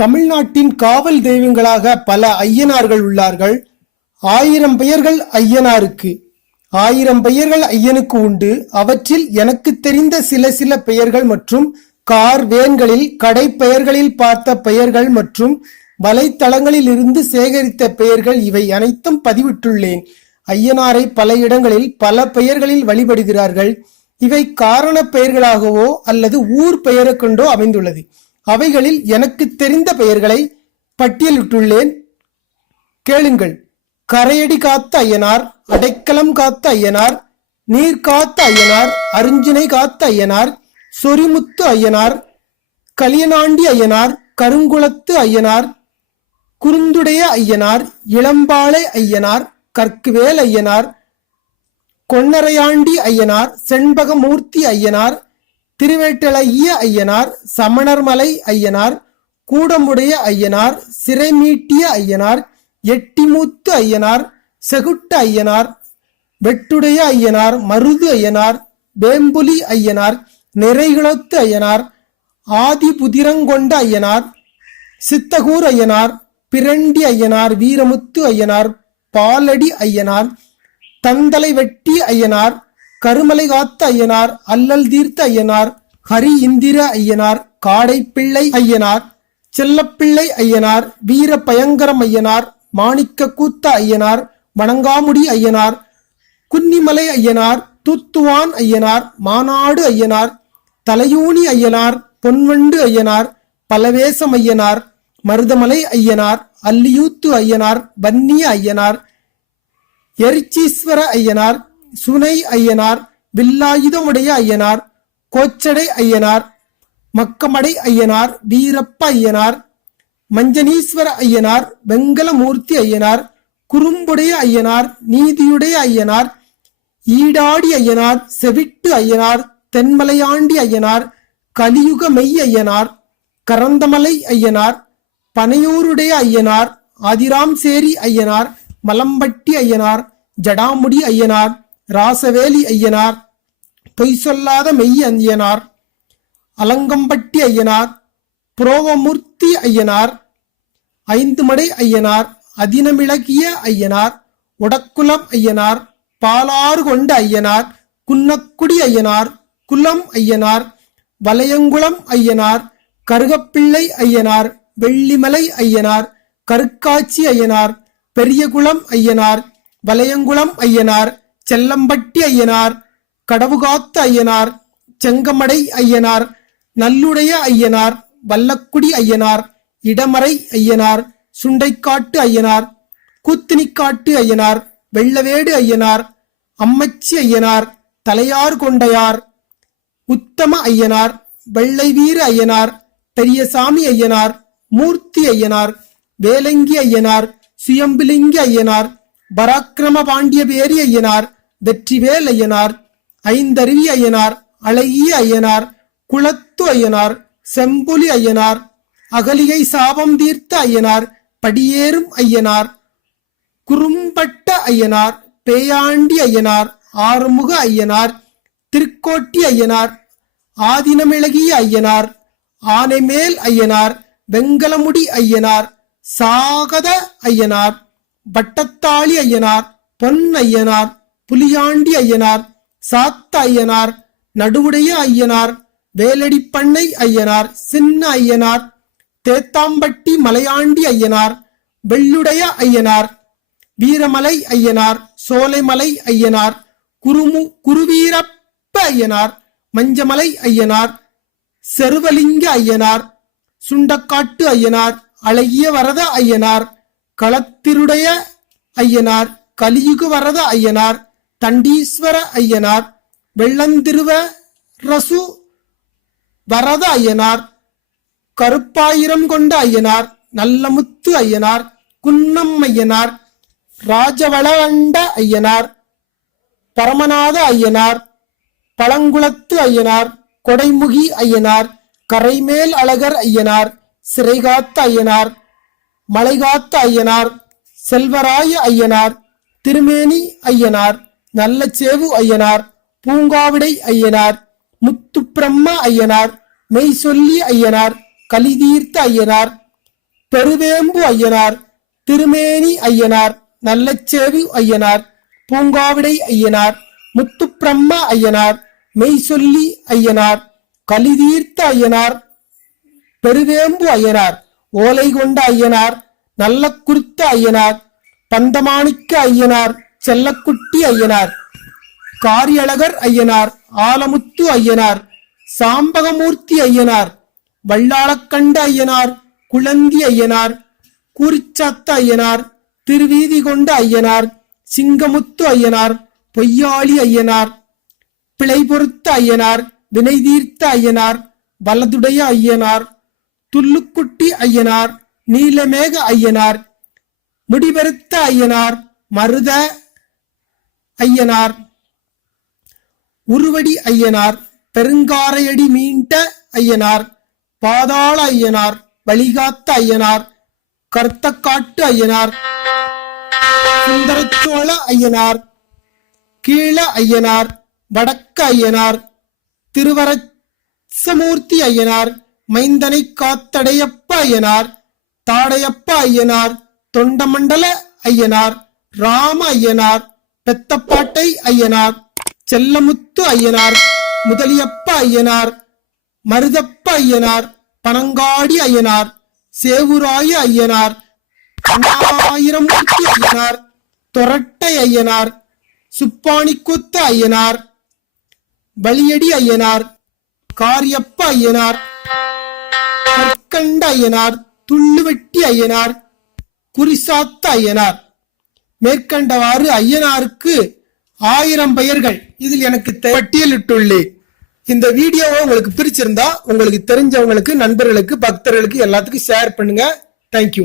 தமிழ்நாட்டின் காவல் தெய்வங்களாக பல ஐயனார்கள் உள்ளார்கள். ஆயிரம் பெயர்கள் ஐயனாருக்கு. ஆயிரம் பெயர்கள் ஐயனுக்கு உண்டு. அவற்றில் எனக்கு தெரிந்த சில சில பெயர்கள் மற்றும் கார் வேன்களில் கடை பெயர்களில் பார்த்த பெயர்கள் மற்றும் வலைத்தளங்களில் இருந்து சேகரித்த பெயர்கள் இவை அனைத்தும் பதிவிட்டுள்ளேன். ஐயனாரை பல இடங்களில் பல பெயர்களில் வழிபடுகிறார்கள். இவை காரண பெயர்களாகவோ அல்லது ஊர் பெயரை கொண்டோ அமைந்துள்ளது. அவைகளில் எனக்கு தெரிந்த பெயர்களை பட்டியலிட்டுள்ளேன். கேளுங்கள். கரையடி காத்த ஐயனார் அடைக்கலம் காத்த ஐயனார் நீர் காத்த ஐயனார் அருஞ்சினை காத்த ஐயனார் சொரிமுத்து ஐயனார் கலியனாண்டி ஐயனார் கருங்குளத்து ஐயனார் குறுந்துடைய ஐயனார் இளம்பாளை ஐயனார் கற்குவேல் ஐயனார் கொன்னரையாண்டி ஐயனார் செண்பகமூர்த்தி ஐயனார் திருவேட்டளைய ஐயனார் சமணர்மலை ஐயனார் கூடமுடைய ஐயனார் சிறைமீட்டிய ஐயனார் எட்டிமூத்து ஐயனார் செகுட்ட ஐயனார் வெட்டுடைய ஐயனார் மருது ஐயனார் வேம்புலி ஐயனார் நிறைகுளத்து ஐயனார் ஆதிபுதிரங்கொண்ட ஐயனார் சித்தகூர் ஐயனார் பிரண்டி ஐயனார் வீரமுத்து ஐயனார் பாலடி ஐயனார் தந்தலை வெட்டி ஐயனார் கருமலை காத்த ஐயனார் அல்லல் தீர்த்த ஐயனார் ஹரி இந்திர ஐயனார் காடைப்பிள்ளை ஐயனார் செல்லப்பிள்ளை ஐயனார் வீர பயங்கரம் ஐயனார் மாணிக்க கூத்த ஐயனார் வணங்காமுடி ஐயனார் குன்னிமலை ஐயனார் தூத்துவான் ஐயனார் மாநாடு ஐயனார் தலையூனி ஐயனார் பொன்வண்டு ஐயனார் பலவேசம் ஐயனார் மருதமலை ஐயனார் அல்லியூத்து ஐயனார் வன்னிய ஐயனார் எரிச்சீஸ்வர ஐயனார் சுனை ஐயனார் வில்லாயுதமுடைய ஐயனார் கோச்சடை ஐயனார் மக்கமடை ஐயனார் வீரப்ப ஐயனார் மஞ்சனீஸ்வர ஐயனார் வெங்கலமூர்த்தி ஐயனார் குறும்புடைய ஐயனார் நீதியுடைய ஐயனார் ஈடாடி ஐயனார் செவிட்டு ஐயனார் தென்மலையாண்டி ஐயனார் கலியுக மெய் ஐயனார் கரந்தமலை ஐயனார் பனையூருடைய ஐயனார் ஆதிராம்சேரி ஐயனார் மலம்பட்டி ஐயனார் ஜடாமுடி ஐயனார் ராசவேலி ஐயனார் பொய் சொல்லாத மெய் ஐயனார் அலங்கம்பட்டி ஐயனார் புரோவமூர்த்தி ஐயனார் ஐந்து மடை ஐயனார் அதினமிளகிய ஐயனார் உடக்குலம் ஐயனார் பாலாறு கொண்ட ஐயனார் குன்னக்குடி ஐயனார் குலம் ஐயனார் வலையங்குளம் ஐயனார் கருகப்பிள்ளை ஐயனார் வெள்ளிமலை ஐயனார் கருக்காட்சி ஐயனார் பெரியகுளம் ஐயனார் வலையங்குளம் ஐயனார் செல்லம்பட்டி ஐயனார் கடவுகாத்த ஐயனார் செங்கமடை ஐயனார் நல்லுடைய ஐயனார் வல்லக்குடி ஐயனார் இடமறை ஐயனார் சுண்டைக்காட்டு ஐயனார் கூத்தினிக்காட்டு ஐயனார் வெள்ளவேடு ஐயனார் அம்மச்சி ஐயனார் தலையார் கொண்டையார் உத்தம ஐயனார் வெள்ளை வீர ஐயனார் பெரியசாமி ஐயனார் மூர்த்தி ஐயனார் வேலங்கி ஐயனார் சுயம்பிலிங்கி ஐயனார் பராக்கிரம பாண்டிய பேரி ஐயனார் வெற்றிவேல் ஐயனார் ஐந்தருவி ஐயனார் அழகிய ஐயனார் குளத்து ஐயனார் செம்புலி ஐயனார் அகலிகை சாபம் தீர்த்த ஐயனார் படியேறும் ஐயனார் குறும்பட்ட ஐயனார் பேயாண்டி ஐயனார் ஆறுமுக ஐயனார் திருக்கோட்டி ஐயனார் ஆதினமிளகிய ஐயனார் ஆனைமேல் ஐயனார் வெங்கலமுடி ஐயனார் சாகத ஐயனார் வட்டத்தாளி ஐயனார் பொன் ஐயனார் புலியாண்டி ஐயனார் சாத்த ஐயனார் நடுவுடைய ஐயனார் வேலடிப்பண்ணை ஐயனார் சின்ன ஐயனார் தேத்தாம்பட்டி மலையாண்டி ஐயனார் வெள்ளுடைய ஐயனார் வீரமலை ஐயனார் சோலைமலை ஐயனார் குருமு குருவீரப்ப ஐயனார் மஞ்சமலை ஐயனார் செருவலிங்க ஐயனார் சுண்டக்காட்டு ஐயனார் அழகிய வரத ஐயனார் களத்திருடைய ஐயனார் கலியுக வரத ஐயனார் தண்டீஸ்வர ஐயனார் வெள்ளந்திருவ ரசு வரத ஐயனார் கருப்பாயிரம் கொண்ட ஐயனார் நல்லமுத்து ஐயனார் குன்னம் ஐயனார் ராஜவளவண்ட ஐயனார் பரமநாத ஐயனார் பழங்குளத்து ஐயனார் கொடைமுகி ஐயனார் கரைமேல் அழகர் ஐயனார் சிறைகாத்த ஐயனார் மலைகாத்த ஐயனார் செல்வராய ஐயனார் திருமேனி ஐயனார். நல்லச்சேவு ஐயனார் பூங்காவிடை ஐயனார் முத்துப்பிரம்ம ஐயனார் மெய் சொல்லி ஐயனார் கலிதீர்த்த ஐயனார் பெருவேம்பு ஐயனார் திருமேனி ஐயனார் நல்லச்சேவி ஐயனார் பூங்காவிடை ஐயனார் முத்துப்பிரம்ம ஐயனார் மெய் சொல்லி ஐயனார் கலிதீர்த்த ஐயனார் பெருவேம்பு ஐயனார் ஓலை கொண்ட ஐயனார் நல்ல குருத்த ஐயனார் பந்தமாணிக்க ஐயனார் செல்லக்குட்டி ஐயனார் காரியழகர் ஐயனார் ஆலமுத்து ஐயனார் சாம்பகமூர்த்தி ஐயனார் வல்லாளக்கண்ட ஐயனார் குழந்தி ஐயனார் கூரிச்சாத்த ஐயனார் திருவீதி கொண்ட ஐயனார் சிங்கமுத்து ஐயனார் பொய்யாளி ஐயனார் பிழை பொறுத்த ஐயனார் வினை தீர்த்த ஐயனார் வலதுடைய ஐயனார் துள்ளுக்குட்டி ஐயனார் நீலமேக ஐயனார் முடிபெருத்த ஐயனார் மருத ஐயனார். உருவடி ஐயனார் பெருங்காரையடி மீண்ட ஐயனார் பாதாள ஐயனார் வழிகாத்த ஐயனார் கர்த்தக்காட்டு ஐயனார் சுந்தரச்சோழ ஐயனார் கீழ ஐயனார் வடக்க ஐயனார் திருவரசமூர்த்தி ஐயனார் மைந்தனை காத்தடையப்ப ஐயனார் தாடையப்ப ஐயனார் தொண்டமண்டல ஐயனார் ராம ஐயனார் பெத்தப்பாட்டை ஐயனார் செல்லமுத்து ஐயனார் முதலியப்ப ஐயனார் மருதப்ப ஐயனார் பனங்காடி ஐயனார் சேவுராய ஐயனார் ஆயிரம் ஐயனார் தொரட்டை ஐயனார் சுப்பாணிக்குத்த ஐயனார் வலியடி ஐயனார் காரியப்ப ஐயனார் கற்கண்ட ஐயனார் துள்ளுவெட்டி ஐயனார் குறிசாத்த ஐயனார். மேற்கண்டவாறு ஐயனாருக்கு ஆயிரம் பெயர்கள் இதில் எனக்கு பட்டியலிட்டுள்ளேன் இந்த வீடியோவை உங்களுக்கு பிரிச்சிருந்தா உங்களுக்கு தெரிஞ்சவங்களுக்கு நண்பர்களுக்கு பக்தர்களுக்கு எல்லாத்துக்கும் ஷேர் பண்ணுங்க. தேங்க்யூ